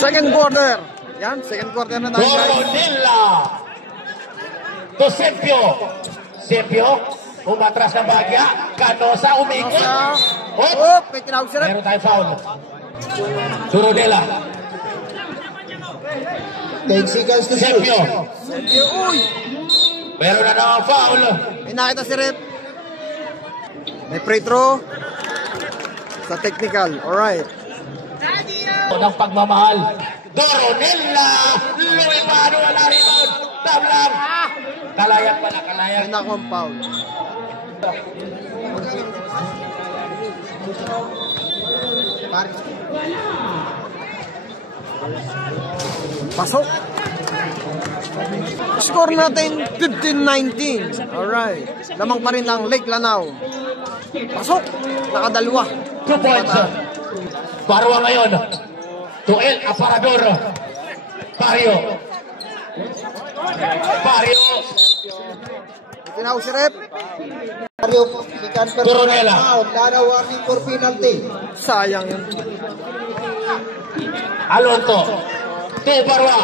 Second quarter. Yan, second quarter na tayo. Coronilla. To Sempio. Sempio. Umatras ng bagya. Canosa umikot. Oh, may tinawag sila. Meron tayo foul. Coronilla. 10 seconds to shoot. Sempio. Uy! Meron na naman foul. May nakita si Rep. May free throw. Sa technical. Alright. Ng pagmamahal. Coronilla. Lumipado. Wala rebound. Tablang. Kalayan pala. Kalayan. May nakong foul. Pasok. Score natin 15-19. Alright. Lamang pa rin ang Lake Lanao. Pasok. Nakadalwa. 2 points. Barwa ngayon. Tuel Aparador. Pario. Pario. Tinawag si Rep. Mario, second per Coronilla. Dana warning for penalty. Sayang yun. Alonto. To Barwa.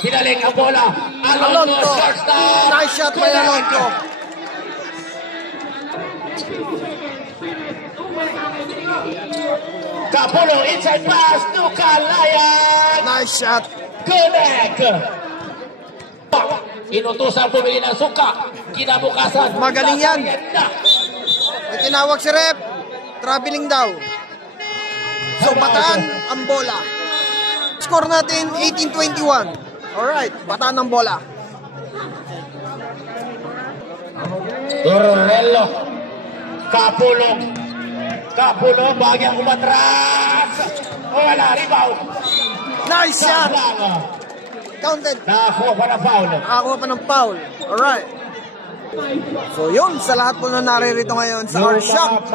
Pinaling ang bola. Alonto. Short stop. Nice shot by Alonto. Capulo. Inside pass to Kalayan. Nice shot. Connect. Inutusan bumili ng suka. Kinabukasan. Magaling yan. May tinawag si Rep. Traveling daw. So, bataan ang bola. Score natin 18-21. Alright, bataan ang bola. Dorrello. Capulong. Capulong. Bagyang umatras. Wala. Rebound. Nice shot. Counted. Nakakuha pa na foul. Nakakuha pa ng foul. Alright. So yun, sa lahat po na naririto ngayon sa our shop,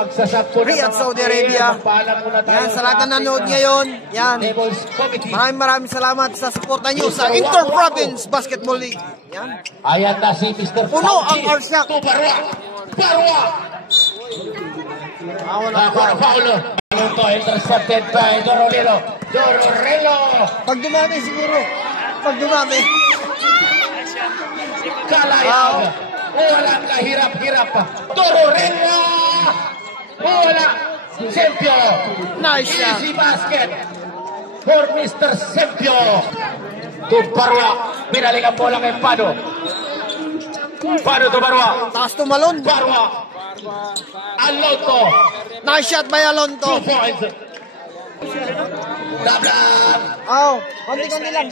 Riyadh, Saudi Arabia. Yan, sa lahat na nanood ngayon, yan. Maraming salamat sa suporta nyo sa Inter-Province Basketball League. Yan. Ayan na si Mr. Puno ang our shop. Barwa. Barwa. Nakakuha na foul. Ito, intercepted by Dorrello. Dorrello. Pag dumami siguro. Pag dumami. Kalayan. Walang kahirap-hirap. Dorrello. Wala. Sempio. Nice shot. Easy basket for Mr. Sempio. To Barwa. Binaling ang bola kay Pado. Pado to Barwa. Taas tumalon. Barwa. Alonto. Nice shot by 2 Alonto. points. Dablam. Oh, konti-konti lang.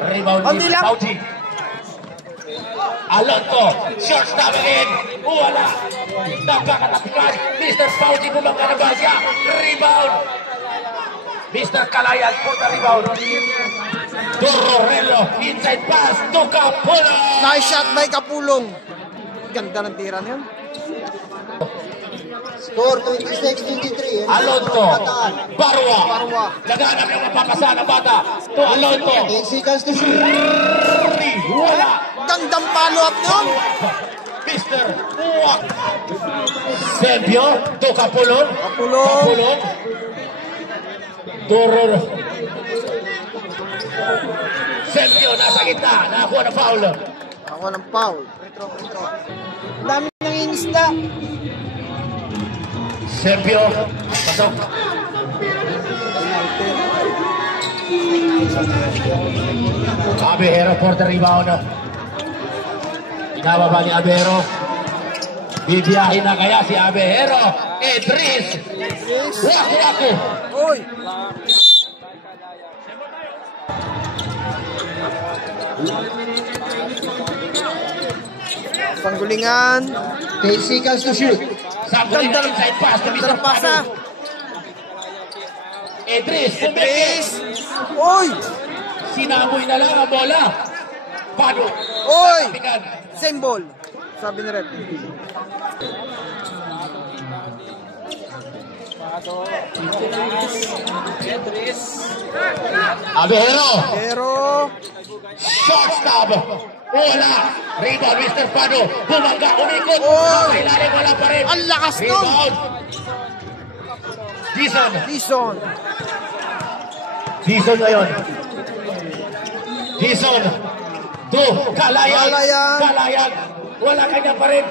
Rebound Konti ni lang. Pauji. Alonto. Short stop again. Wala. Nagkakatapikan. Mr. Pauji bumangka na ba siya? Rebound. Mr. Kalayan for the rebound. Dorrello. Inside pass to Capulo. Nice shot by Kapulong. Ganda ng tira niyan. Score 26-23. Alonto. Barwa. Barwa. Naghanap yung mapapasa na bata. To Alonto. 10 seconds to shoot. Wala. Gandang follow-up nun. Mr. Uwak. Sempio. To Capulong. Kapulong. Capulong. Doror. Sempio nasa gitna. Nakakuha na foul. Ako ng foul. Retro. Ang dami nang inisda. Sempio. Pasok. Abejero for the rebound. Inababa ni Abejero. Bibiyahin na kaya si Abejero. Idris. Waku-waku. Uy. Panggulingan. 10 seconds to shoot. Sabunin ang inside pass to Mr. Pasa. Idris. Chris. Uy. Sinamoy na lang ang bola. Pado. Uy. Same ball. Sabi ni Red. Abejero. Pero Short stop. Wala. Rebound, Mr. Pado. Bumangga, unikot. Oh. Kailangan wala pa rin. ang lakas nun. Rebound. Dison. Dison. Dizon ngayon. Dizon. Kalayan. Kalayan. Wala kanya pa rin.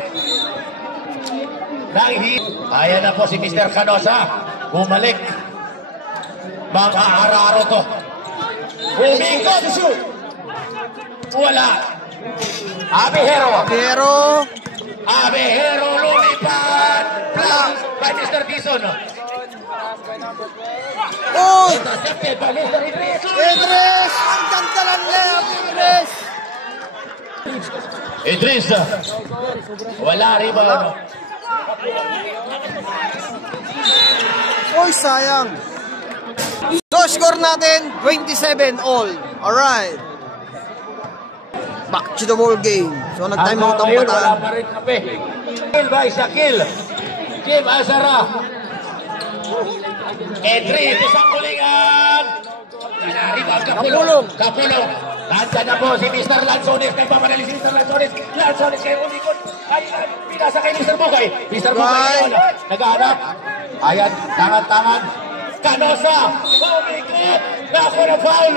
Kaya na po si Mr. Canosa. Bumalik. Mga araro to. Umikot. Wala. Abihero lumipad. Block by Mr. Dizon. Oh! Intercepted by Mr. Idris. Idris! Ang ganda ng layup, Idris! Idris. Wala rebound. Oy, sayang. So, score natin, 27 all. Alright. Back to the ball game. So, nag-time out ang Wala Bataan. pa rin kape. Kill by Shakil. Kim Azara. Idris, isang kulingan. Rebound, Kapulong. Nandiyan na po si Mr. Lanzones. Kaya papanali si Mr. Lanzones. Lanzones kayo ulikot. Ay, pinasa kay Mr. Bugay. Mr. Bugay yun. Nag-aanap. Ayan, tangan-tangan. Canosa. Umikot. Nako na foul.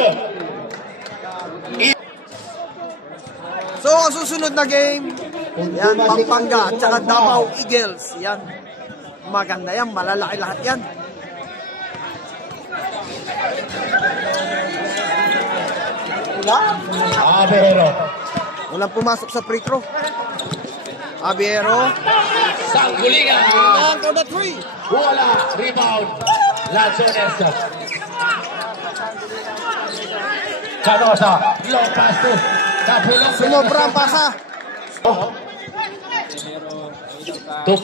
So, ang susunod na game, yan, Pampanga at saka Davao Eagles. Yan. Maganda yan, malalaki lahat yan. Abihero. Walang pumasok sa free throw. Abihero. Sanggulingan. And for the three. Wala. Rebound. Lanzones. Canosa. Long pass to Kapulong. Sumobra ang pasa. To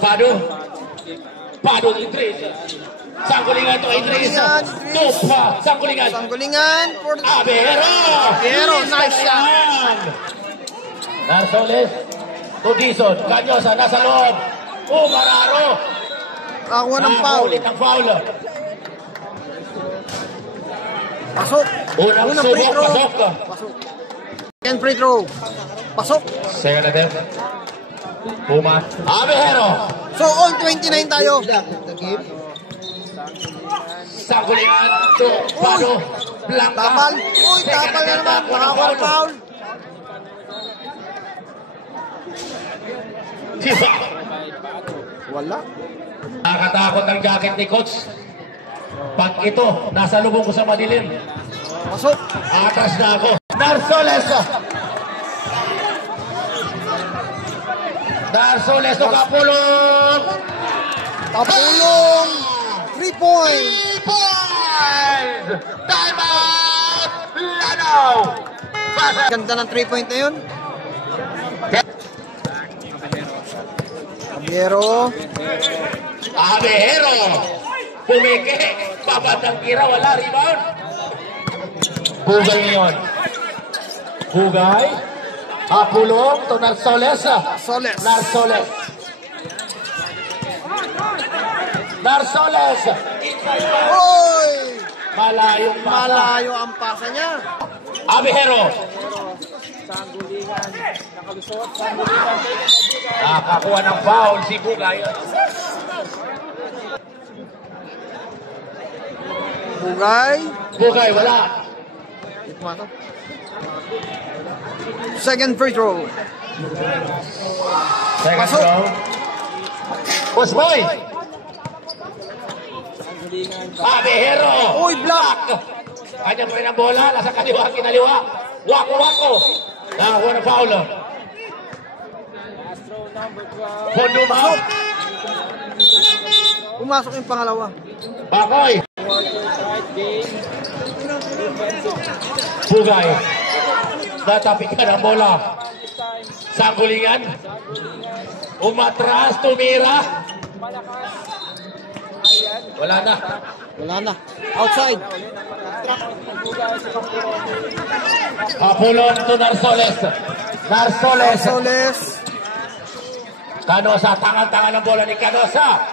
Pado Idris. Sanggulingan to Idris. Sanggulingan. Sanggulingan for the... Abihero. Nice shot. Narsoles. To Dizon. Canyosa. Nasa loob. Mararo. Nakakuha ng foul. Ulit ang foul. Pasok. Unang free subok. throw. Pasok. Second free throw. Pasok. Second attempt. Abihero. So, all 29 tayo. Sanggulingan to Pado. Blanca. Tapal. Uy, tapal na naman. Nakakuha ng foul. Sipa. Wala. Nakakatakot ang jacket ni Coach. Pag ito, nasa lubong ko sa madilim. Pasok. Atras na ako. Narsoles to Kapulong. Kapulong. 3 points. Time out. Lano. Ganda ng 3 point na yun. Abihero. Pumike. Babandang tira. Wala. Rebound. Bugay ngayon. Bugay. Kapulong to Narsoles. Narsoles. Oy! Malayo ang pasa niya. Abihero. Nakakuha ng foul si Bugay. Bugay, wala. Second free throw. Second throw. Busboy. Abihero. Uy, block. Kanya pa rin ang bola. Nasa kinaliwa. Wako. Nakakuha ng foul. Ponduma. Pumasok yung pangalawa. Bakoy. Bugay. Natapik ka ng bola. Sanggulingan. Umatras, tumira. Wala na. Outside. Kapulong to Narsoles. Canosa, tangan-tangan ng bola ni Canosa.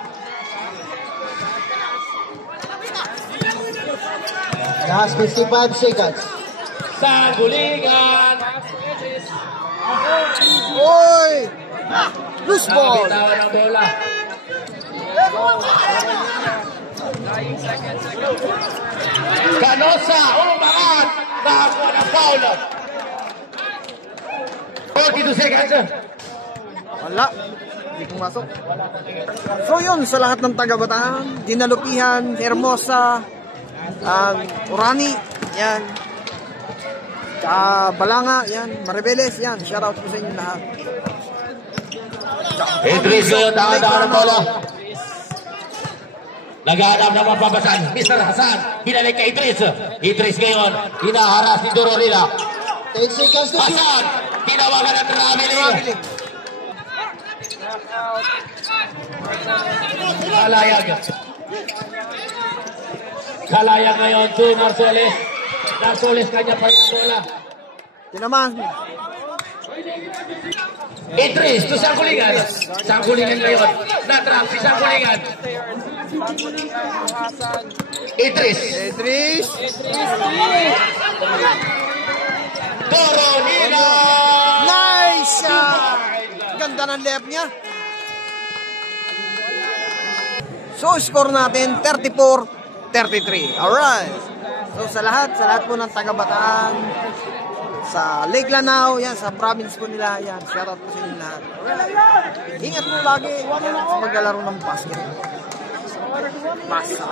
Last 55 seconds. Sanggulingan. Oy! Loose ball. Nakabitawan ng bola. Canosa, umangat. Nakakuha ng foul. 42 seconds. Wala. Hindi pumasok. So yun, sa lahat ng taga-Bataan, Dinalupihan, Hermosa, Orani, yan. Balanga, yan. Maribeles, yan. Shoutout po sa inyo lahat. Idris ngayon, dahan-dahan ng bola. Naghahanap ng mapabasan. Mr. Hasan, binalik kay Idris. Idris ngayon, hinaharas ni Dororila. 10 seconds to shoot. Hasan, tinawagan ng Traveling. Kalayag ngayon to Marsoles. Marsoles kanya pa yung bola. Tinaman. Idris to Sangkulingan. Sangkulingan ngayon. Natrap si Sangkulingan. Idris. Doronila. Nice! Ganda ng left niya. So, score natin 34-33. Alright. So, sa lahat po ng taga-Bataan, sa Lake Lanao, yan, sa province po nila, yan, shoutout po sa inyo lahat. Alright. Ingat mo lagi yan, sa maglalaro ng basket. Basta.